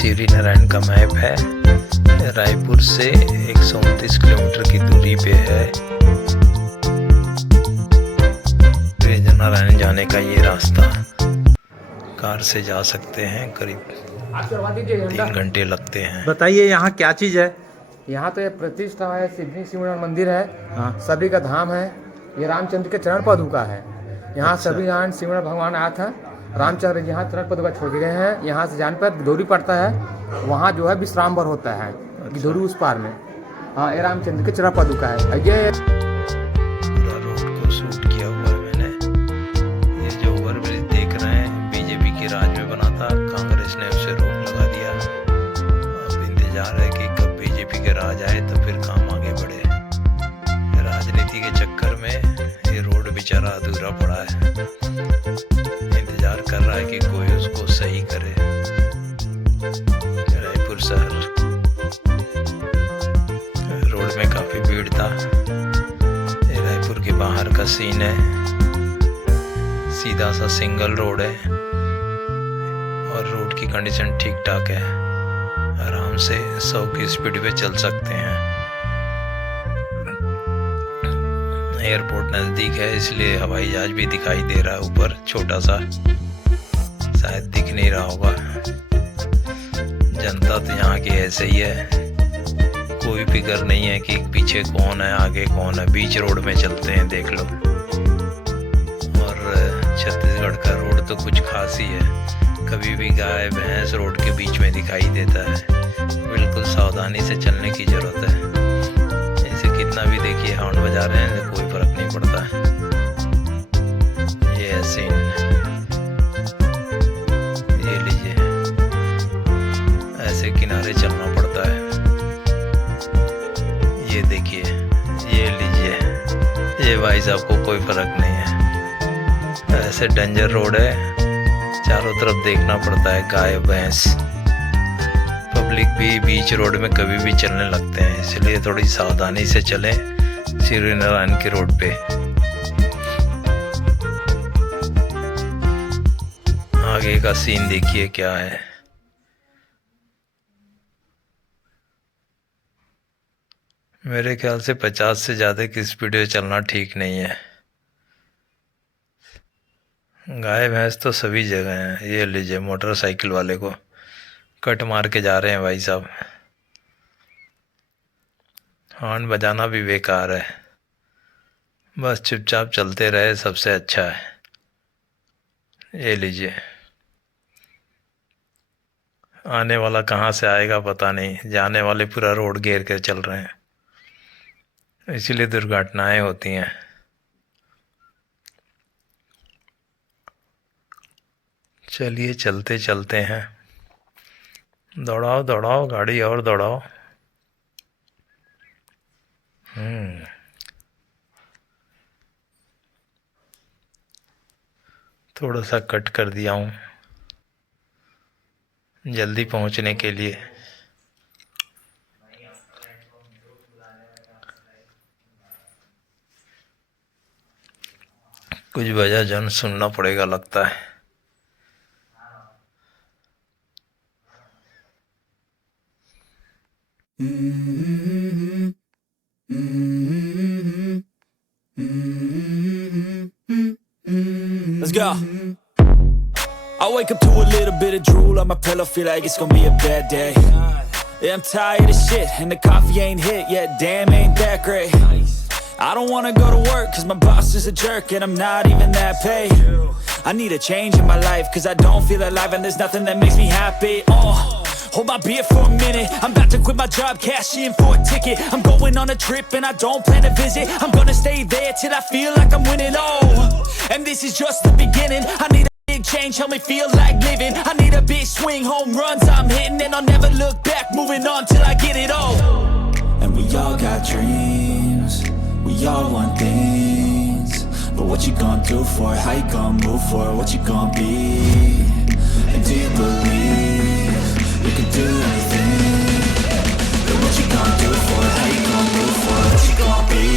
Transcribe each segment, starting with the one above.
श्री नारायण का मैप है। रायपुर से 129 किलोमीटर की दूरी पे है। श्री नारायण जाने का ये रास्ता कार से जा सकते हैं, करीब 3 घंटे लगते हैं। बताइए यहाँ क्या चीज़ है? यहाँ तो ये प्रतिष्ठा है, सिद्धि शिवनारायण मंदिर है। हाँ। सभी का धाम है। ये रामचंद्र के चरण पदुका है। यहाँ अच्छा। सभी यहाँ शिवनारायण भगवान आया था। रामचंद्र यहाँ चरण पदुका छोड़ गए हैं। यहाँ से जाने पर गिधौरी पड़ता है, वहाँ जो है विश्रामभर होता है। गिधौरी उस पार में। हाँ, ये रामचंद्र के चरण पदुका है। ये पूरा रोड को शूट किया हुआ है मैंने। ये जो ओवरब्रिज देख रहे हैं, बीजेपी के राज में बना था, कांग्रेस ने उसे रोक लगा दिया। अब इंतजार है कि कब बीजेपी के राज आए तो फिर काम आगे बढ़े। राजनीति के चक्कर में ये रोड बेचारा अधूरा पड़ा है। इंतजार कर रहा है कि कोई उसको सही करे। रायपुर शहर रोड में काफी भीड़ था। ये रायपुर के बाहर का सीन है। सीधा सा सिंगल रोड है और रोड की कंडीशन ठीक ठाक है। आराम से 100 की स्पीड पे चल सकते हैं। एयरपोर्ट नज़दीक है, इसलिए हवाई जहाज भी दिखाई दे रहा है ऊपर, छोटा सा, शायद दिख नहीं रहा होगा। जनता तो यहाँ की ऐसे ही है, कोई फिक्र नहीं है कि पीछे कौन है आगे कौन है। बीच रोड में चलते हैं, देख लो। और छत्तीसगढ़ का रोड तो कुछ खास ही है। कभी भी गाय भैंस रोड के बीच में दिखाई देता है। बिल्कुल सावधानी से चलने की जरूरत है। ऐसे कितना भी देखिए हॉर्न बजा रहे हैं, कोई फर्क नहीं पड़ता है। ये है सीन, ये लीजिए, ऐसे किनारे चलना पड़ता है। ये देखिए, ये लीजिए, ये भाई साहब को कोई फर्क नहीं है। ऐसे डेंजर रोड है, चारों तरफ देखना पड़ता है गाय भैंस। पब्लिक भी बीच रोड में कभी भी चलने लगते हैं, इसलिए थोड़ी सावधानी से चलें श्री नारायण के रोड पे। आगे का सीन देखिए क्या है। मेरे ख्याल से 50 से ज़्यादा की स्पीड में चलना ठीक नहीं है। गाय भैंस तो सभी जगह हैं। ये लीजिए, मोटरसाइकिल वाले को कट मार के जा रहे हैं भाई साहब। हॉर्न बजाना भी बेकार है, बस चुपचाप चलते रहे, सबसे अच्छा है। ये लीजिए, आने वाला कहाँ से आएगा पता नहीं, जाने वाले पूरा रोड घेर कर चल रहे हैं, इसीलिए दुर्घटनाएं होती हैं। चलिए चलते चलते हैं। दौड़ाओ दौड़ाओ गाड़ी, और दौड़ाओ। थोड़ा सा कट कर दिया हूँ जल्दी पहुँचने के लिए। कुछ वजह जन सुनना पड़ेगा लगता है। Let's go. I wake up to a little bit of drool on my pillow, feel like it's gonna be a bad day. Yeah, I'm tired of shit, and the coffee ain't hit yet, damn ain't that great. I don't wanna go to work, cause my boss is a jerk, and I'm not even that paid. I need a change in my life, cause I don't feel alive, and there's nothing that makes me happy. Hold my beer for a minute, I'm about to quit my job, cash in for a ticket. I'm going on a trip and I don't plan to visit. I'm gonna stay there till I feel like I'm winning, and this is just the beginning. I need a big change, help me feel like living. I need a big swing, home runs I'm hitting, and I'll never look back, moving on till I get it all. And we all got dreams, we all want things, but what you gonna do for it? How you gonna move for it? What you gonna be? And do you believe you can do anything? But what you gonna do for it? How you gonna move for it? What you gonna be?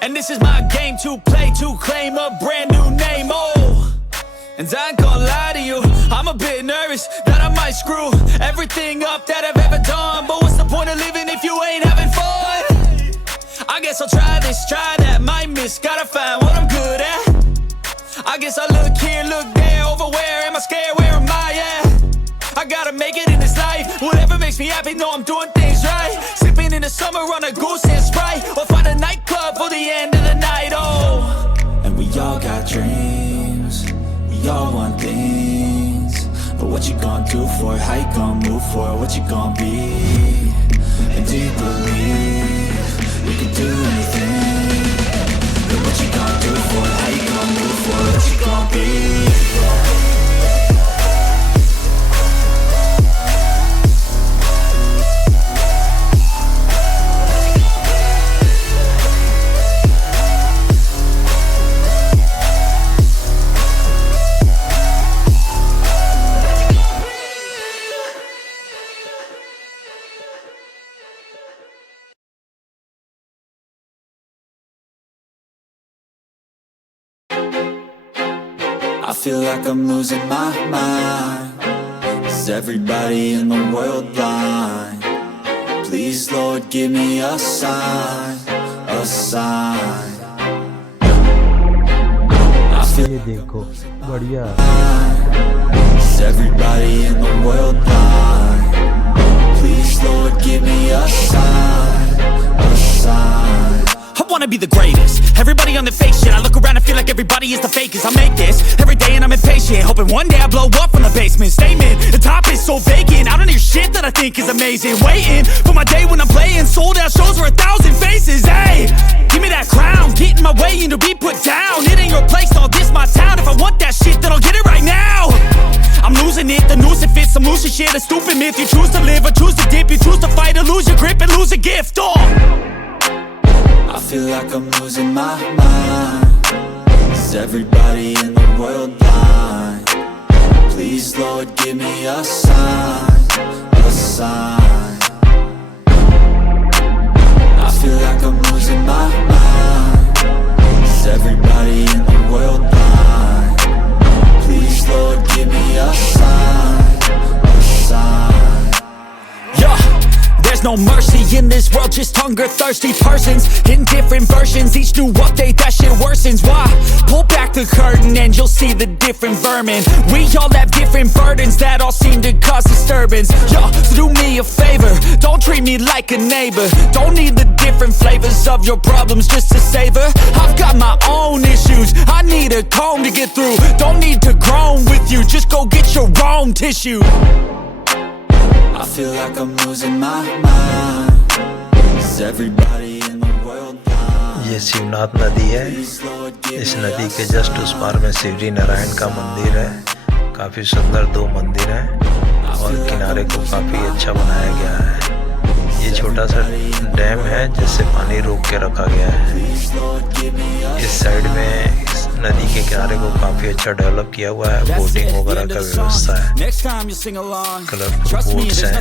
And this is my game to play, to claim a brand new name, oh. And I ain't gonna lie to you, I'm a bit nervous that I might screw everything up that I've ever done. But what's the point of living if you ain't having fun? I guess I'll try this, try that, might miss, gotta find what I'm good at. I guess I look here, look there, over where am I scared, where am I at? I gotta make it in this life, whatever makes me happy, know I'm doing things right. Sipping in the summer on a goose and Sprite, or find a nightclub for the end of the night, oh. And we all got dreams, we all want things, but what you gonna do for it, how you gonna move for it, what you gonna be? And do you believe you can do anything? But what you gonna do for it, how you gonna move for it, what you gonna be? I feel like I'm losing my mind. Is everybody in the world blind? Please, Lord, give me a sign, a sign. I feel ये देखो बढ़िया is everybody in the world blind? Please, Lord, give me a sign, a sign. I wanna be the greatest. Everybody on the fake shit. I look around and feel like everybody is the fakest. I make this every day and I'm impatient, hoping one day I blow up from the basement. Statement, the top is so vacant, I don't hear shit that I think is amazing. Waiting for my day when I'm playing sold out shows for 1,000 faces. Hey, give me that crown, get in my way and to be put down. It ain't your place, all this my town. If I want that shit, then I'll get it right now. I'm losing it, the noose it fits. I'm losing shit, a stupid myth. You choose to live or choose to dip. You choose to fight or lose your grip and lose a gift. I feel like I'm losing my mind. Is everybody in the world blind? Please, Lord, give me a sign, a sign. I feel like I'm losing my mind. Is everybody in the world blind? Please, Lord, give me a sign, a sign. Yeah. There's no mercy in this world, just hunger-thirsty persons in different versions. Each new update, that shit worsens. Why? Pull back the curtain and you'll see the different vermin. We all have different burdens that all seem to cause disturbance. Yo, so do me a favor, don't treat me like a neighbor. Don't need the different flavors of your problems just to savor. I've got my own issues, I need a comb to get through. Don't need to groan with you, just go get your own tissue. I feel like I'm losing my mind. Is everybody in the world blind? ये शिवनाथ नदी है। इस नदी के just उस पार में शिवजी नारायण का मंदिर है। काफ़ी सुंदर 2 मंदिर हैं और किनारे को काफ़ी अच्छा बनाया गया है। ये छोटा सा डैम है जिससे पानी रोक के रखा गया है। इस साइड में इस नदी के किनारे को काफ़ी अच्छा डेवलप किया हुआ है। बोटिंग वगैरह का व्यवस्था है। कलरफुल बोट्स हैं।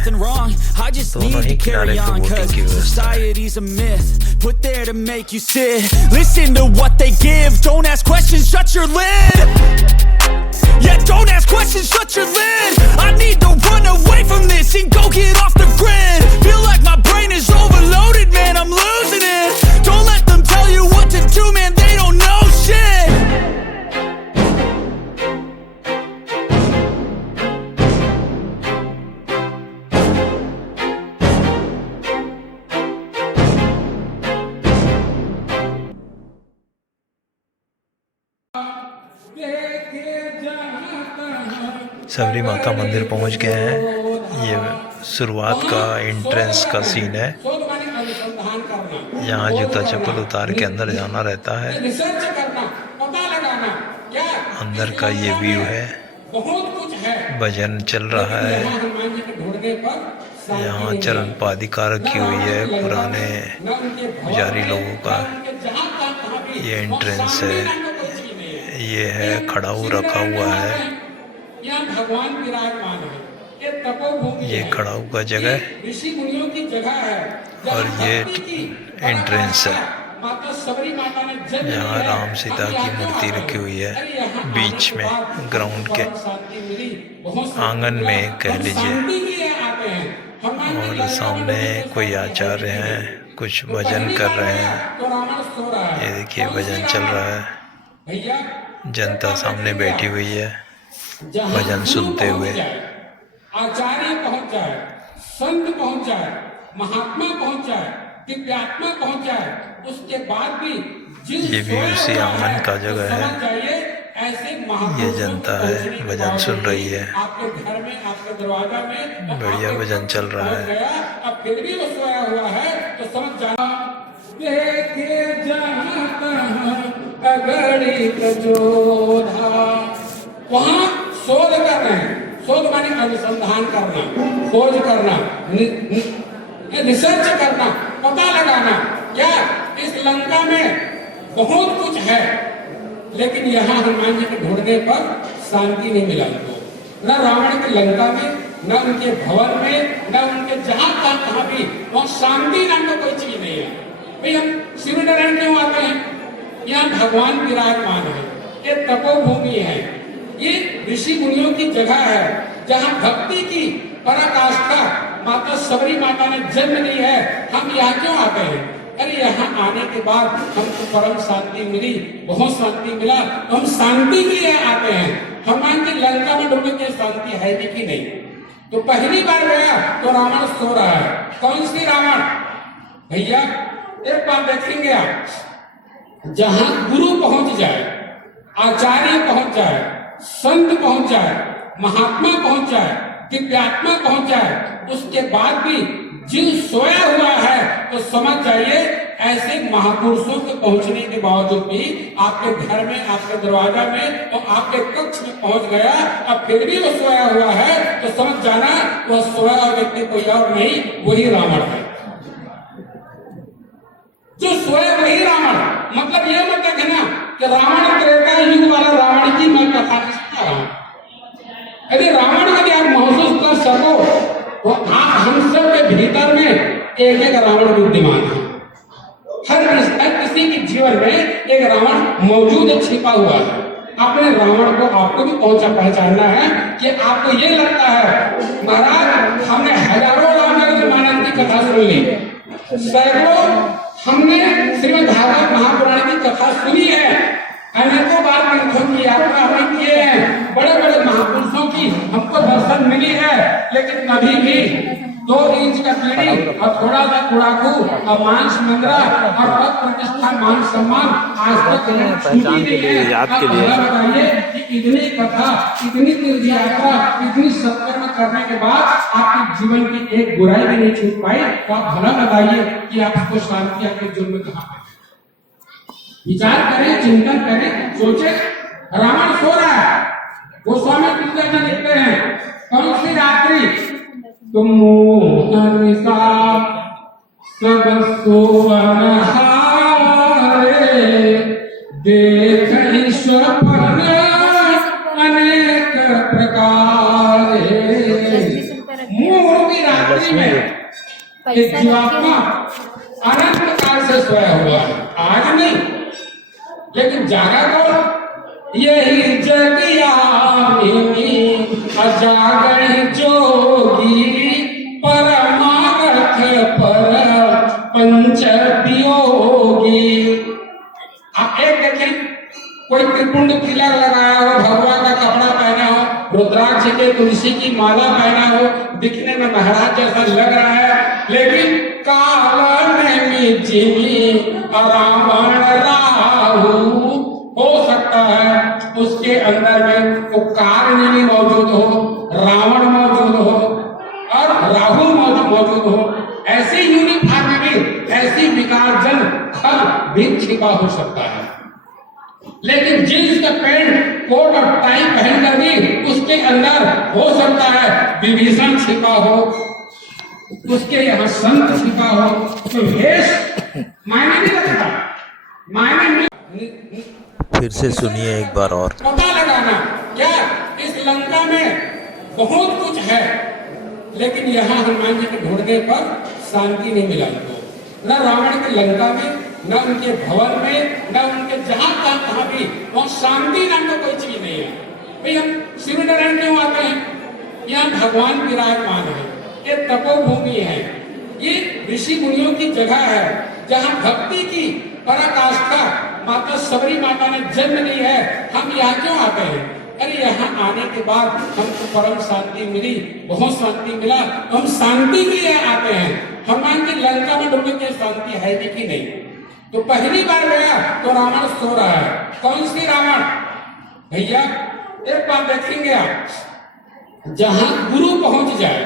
दोनों ही किनारे पे बोटिंग की व्यवस्था है। Put there to make you sit. Listen to what they give. Don't ask questions, shut your lid. Yeah, don't ask questions, shut your lid. I need to run away from this and go get off the grid. Feel like my brain is overloaded, man, I'm losing it. Don't let them tell you what to do, man, they don't know shit. सबरी माता मंदिर पहुंच गए हैं। ये शुरुआत का entrance का scene है। यहाँ जूता चप्पल उतार के अंदर जाना रहता है। अंदर का ये व्यू है। भजन चल रहा है। यहाँ चरण पादिका रखी हुई है पुराने पुजारी लोगों का। ये एंट्रेंस है। ये है खड़ाऊ रखा हुआ है। ये खड़ाऊ का जगह है और ये एंट्रेंस है। माता सबरी माता ने जन्म यहाँ लिया। राम सीता अब की यहाँ मूर्ति क्यों रखी हुई है अरे यहाँ बीच आने में, के बाद ग्राउंड के बहुत शांति मिली, बहुत शांति आंगन मिला। में कह हम लीजिए। शांति के लिए आते हैं। हनुमान जी और लंका में सामने डूबे तो कोई शांति आचार्य है ही हैं, नहीं। कुछ तो भजन पहली कर बार रहे गया हैं। तो रावण सो रहा है। ये देखिए कौन सी भजन चल रावण? रहा है, भैया जनता सामने बैठी हुई है जहाँ भजन गुरु सुनते पहुंच हुए। जाए, आचार्य पहुंच जाए, संत पहुंच जाए, महात्मा पहुंच जाए, दिव्यात्मा पहुंच जाए, उसके बाद भी जिन ये भी सोया उसी हुआ आंगन है, का तो जगह है। समझ जाइए ऐसे ये महापुरुषों जनता के है, पहुंचने के भजन सुन बावजूद रही है। आपके घर में, आपके दरवाजा में, और बढ़िया आपके भजन चल रहा पहुंच है। गया, अब फिर भी वो सोया हुआ है तो समझ जाना देखे जहाँ तहाँ अगणित जोधा। वहाँ शोध कर रहे हैं, शोध माने अनुसंधान करना, खोज करना, रिसर्च करना, पता लगाना। क्या इस लंका में बहुत कुछ है, लेकिन यहाँ हनुमान जी के ढूंढने पर शांति नहीं मिला उनको। न रावण की लंका में, न उनके भवन में, न उनके जहां कहाँ भी वहाँ शांति नाम का कोई चीज नहीं है। भाई हम शिव नारायण क्यों आते हैं? यहाँ भगवान विराजमान है, ये तपोभूमि है, ये ऋषि मुनियों की जगह है, जहाँ भक्ति की पराकाष्ठा माता सबरी माता ने जन्म ली है। हम यहाँ क्यों आते हैं? अरे यहाँ आने के बाद हमको परम शांति मिली, बहुत शांति मिला, तो हम शांति के लिए आते हैं। हनुमान जी लंका में डूबे के शांति है भी कि नहीं? तो पहली बार गया तो रावण सो रहा है। कौन सी रावण? भैया एक बात देखेंगे आप, जहां गुरु पहुंच जाए, आचार्य पहुंच जाए, संत पहुंच जाए, महात्मा पहुंच जाए, दिव्यात्मा पहुंच जाए, उसके बाद भी जीव सोया हुआ है तो समझ जाइए ऐसे महापुरुषों के पहुंचने के बावजूद भी आपके घर में, आपके दरवाजा में और आपके कक्ष में पहुंच गया, अब फिर भी वो सोया हुआ है तो समझ जाना वह सोया हुआ व्यक्ति कोई और नहीं, वही रावण है। जो सोया वही रावण। मतलब यह मत देखना कि रावण त्रेता युग वाला रावण की मैं कथा नहीं सुना रहा हूं। यदि रावण यदि आप महसूस कर सको तो आप हम सब के भीतर में एक एक रावण विद्यमान है। हर किसी के जीवन में एक रावण मौजूद छिपा हुआ है। अपने रावण को आपको भी पहचानना है कि आपको ये लगता है महाराज हमने हजारों रामायण की कथा सुन ली, सैकड़ों हमने श्रीमद् भागवत महापुराण की कथा सुनी है, अनेकों बार तीर्थों की यात्रा हमने किए हैं, बड़े बड़े महापुरुषों की हमको दर्शन मिली है, लेकिन कभी भी 2 इंच का पीढ़ी और थोड़ा सा कुड़ाकू और मांस मंगरा और पद प्रतिष्ठा मान सम्मान आज तक पहचान के लिए, याद के लिए बताइए कि इतनी कथा, इतनी तीर्थ यात्रा, इतनी सत्कर्म करने के बाद आपके जीवन की एक बुराई भी नहीं छूट पाई, तो आप भला बताइए कि आपको शांति आपके जीवन में कहाँ पे? विचार करें, चिंतन करें, सोचे। रावण सो रहा है, गोस्वामी तुलसी जी लिखते हैं कौन सी रात्रि तुम निशा सब सोवन हारे देख स्वप्न अनेक प्रकार। मूर्ति रात्रि में एक जीवात्मा अनंत प्रकार से सोया हुआ है, आज नहीं, लेकिन जागा कौन? यही जगियामी अजागहि जोगी परमार्थ पर पंच वियोगी। आप एक देखें, कोई त्रिपुंड तिलक लगाया हो, भगवान का कपड़ा पहना हो, रुद्राक्ष के तुलसी की माला पहना हो, दिखने में महाराज जैसा लग रहा है, लेकिन काल में जिमी रावण राहु हो सकता है उसके अंदर में वो कारण भी मौजूद हो, रावण मौजूद हो और राहु मौजूद हो। ऐसी यूनिफॉर्म में ऐसी विकारजन खल भी छिपा हो सकता है, लेकिन जींस का पैंट, कोट और टाई पहनकर भी उसके अंदर हो सकता है विभीषण छिपा हो, उसके यहाँ संत छिपा हो। तो वेश मायने नहीं रखता, मायने फिर से सुनिए एक बार और। पता लगाना। क्या इस लंका में बहुत कुछ है, लेकिन यहाँ हनुमान जी के ढूंढने पर शांति नहीं मिला उनको। न रावण की लंका में, न उनके भवन में, न उनके जहां कहाँ भी वहां शांति नाम का कोई चीज नहीं है। भाई हम शिव नारायण क्यों आते हैं? यहाँ भगवान विराजमान है, ये तपोभूमि है, ये ऋषि मुनियों की जगह है, जहाँ भक्ति की पराकाष्ठा माता सबरी माता ने जन्म ली है। हम यहाँ क्यों आते हैं? अरे यहाँ आने के बाद हमको परम शांति मिली, बहुत शांति मिला, तो हम शांति के लिए आते हैं। हनुमान जी लंका में ढूंढे के शांति है कि नहीं? तो पहली बार गया तो रावण सो रहा है। कौन सी रावण? भैया एक बात देखेंगे आप, जहां गुरु पहुंच जाए,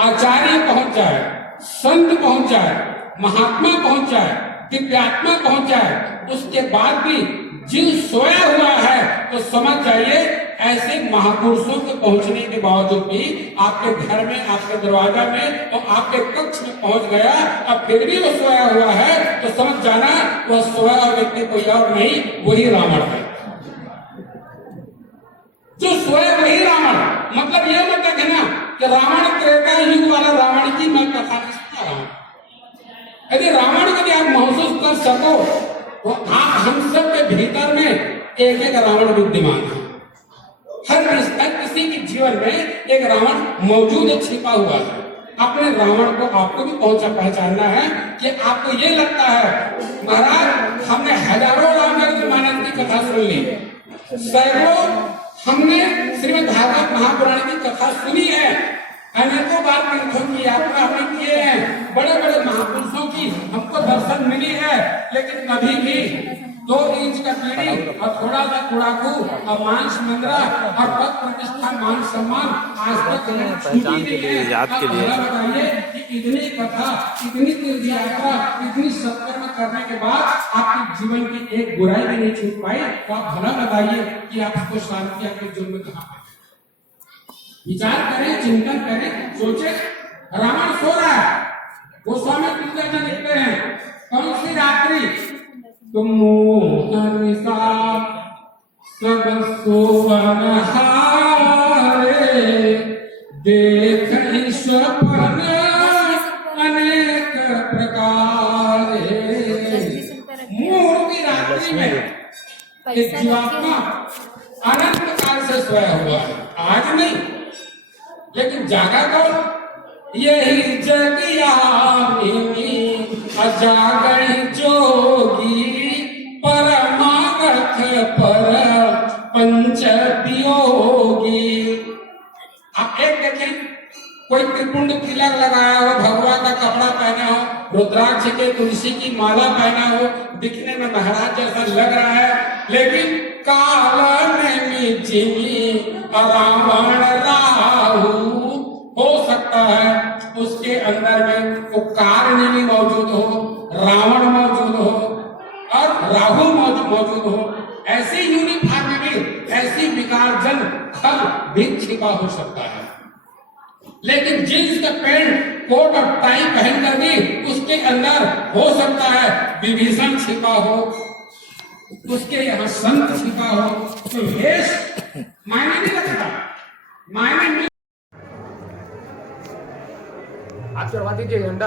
आचार्य पहुंच जाए, संत पहुंच जाए, महात्मा पहुंच जाए, दिव्यात्मा पहुंच जाए, उसके बाद भी जीव सोया हुआ है तो समझ जाइए ऐसे महापुरुषों के पहुंचने के बावजूद भी आपके घर में, आपके दरवाजा में और आपके कक्ष में पहुंच गया, अब फिर भी वो सोया हुआ है तो समझ जाना वह सोया हुआ व्यक्ति कोई और नहीं, वही रावण है। जो सोया वही रावण। मतलब यह मतलब है ना कि रावण त्रेता युग वाला रावण की मैं कथा नहीं सुना रहा हूं। यदि रावण यदि आप महसूस कर सको तो आप हम सब के भीतर में एक एक रावण विद्यमान है। हर किसी के जीवन में एक रावण मौजूद है, छिपा हुआ है। अपने रावण को आपको भी पहचानना है कि आपको ये लगता है महाराज हमने हजारों रामचरितमानस की कथा सुन ली, सैकड़ों हमने श्रीमद् भागवत महापुराण की कथा सुनी है, अनेकों बार तीर्थों की यात्रा हमने किए हैं, बड़े बड़े महापुरुषों की हमको दर्शन मिली है, लेकिन कभी भी 2 इंच का पीढ़ी और थोड़ा सा कुड़ाकू और मांस मंदरा और पद प्रतिष्ठा मान सम्मान आज तक पहचान के लिए, याद के लिए बताइए कि इतनी कथा, इतनी तीर्थ यात्रा, इतनी सत्कर्म करने के बाद आपके जीवन की एक बुराई भी नहीं छूट पाई, तो आप भला बताइए कि आपको शांति आपके जीवन में कहाँ पे? विचार करें, चिंतन करें, सोचे। रावण सो रहा है, गोस्वामी तुलसी जी लिखते हैं कौन सी रात्रि तुम मोहन सा सब सोवन हारे, देख स्वप्न अनेक प्रकार। मोह की रात्रि में एक जीवात्मा अनंत काल से सोया हुआ है, आज नहीं, लेकिन जागा कौन? यही जगियामिनी अजागई जोगी, परमार्थ पर पंच वियोगी। आप एक देखें, कोई त्रिपुंड तिलक लगाया हो, भगवा का कपड़ा पहना हो, रुद्राक्ष के तुलसी की माला पहना हो, दिखने में महाराज जैसा लग रहा है, लेकिन काल में जिमी रावण राहु, हो सकता है उसके अंदर में वो कारणी भी मौजूद हो, रावण मौजूद हो और राहु मौजूद हो। ऐसी यूनिफॉर्म में भी ऐसी विकार जन खल भी छिपा हो सकता है, लेकिन जींस का पैंट कोट और टाई पहनकर भी उसके अंदर हो सकता है विभीषण छिपा हो, उसके यहाँ संत छिपा हो। तो वेश मायने नहीं रखता, मायने नहीं। आप चढ़वा दीजिए झंडा।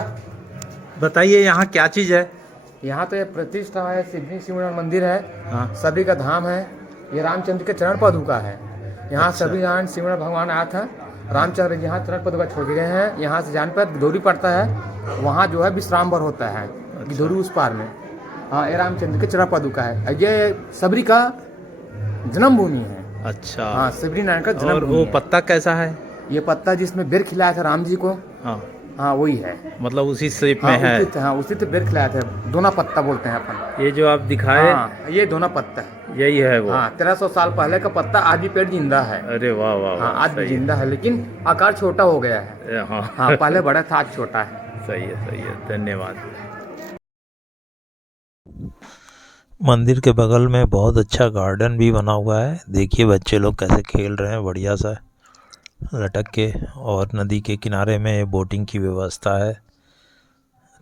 बताइए यहाँ क्या चीज़ है? यहाँ तो ये प्रतिष्ठा है, सिद्धि शिवनारायण मंदिर है, हाँ। सभी का धाम है, ये रामचंद्र के चरण पादुका है। यहाँ अच्छा। सभी नारायण शिवनारायण भगवान आया था, रामचंद्र यहाँ चरण पादुका छोड़ के गए हैं। यहाँ से जान पर गिधौरी पड़ता है, वहाँ जो है विश्रामभर होता है, गिधौरी उस पार में। हाँ, ये रामचंद्र के चरण पादुका है, ये सबरी का जन्मभूमि है। अच्छा। हाँ, सबरी नारायण का और जन्मभूमि वो है। पत्ता कैसा है? ये पत्ता जिसमें बेर खिलाया था राम जी को, हाँ, हाँ वही है। मतलब उसी शेप में हाँ, है। उसी तो बेर खिलाया था, दोना पत्ता बोलते हैं अपन। ये जो आप दिखाए, हाँ, ये दोना पत्ता है, यही है वो? हाँ, 1300 साल पहले का पत्ता, आज भी पेड़ जिंदा है। अरे वाह वाह हाँ, वाह, आज भी सही है। जिंदा है, लेकिन आकार छोटा हो गया है। हाँ हाँ, पहले बड़ा था, आज छोटा है। सही है, धन्यवाद। मंदिर के बगल में बहुत अच्छा गार्डन भी बना हुआ है। देखिए बच्चे लोग कैसे खेल रहे हैं, बढ़िया सा लटक के। और नदी के किनारे में बोटिंग की व्यवस्था है।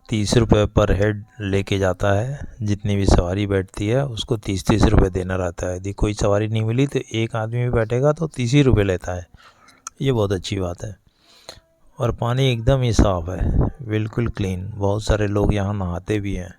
30 रुपये पर हेड लेके जाता है, जितनी भी सवारी बैठती है उसको 30 रुपये देना रहता है। यदि कोई सवारी नहीं मिली तो एक आदमी भी बैठेगा तो 30 ही रुपये लेता है। ये बहुत अच्छी बात है। और पानी एकदम ही साफ़ है, बिल्कुल क्लीन। बहुत सारे लोग यहाँ नहाते भी हैं।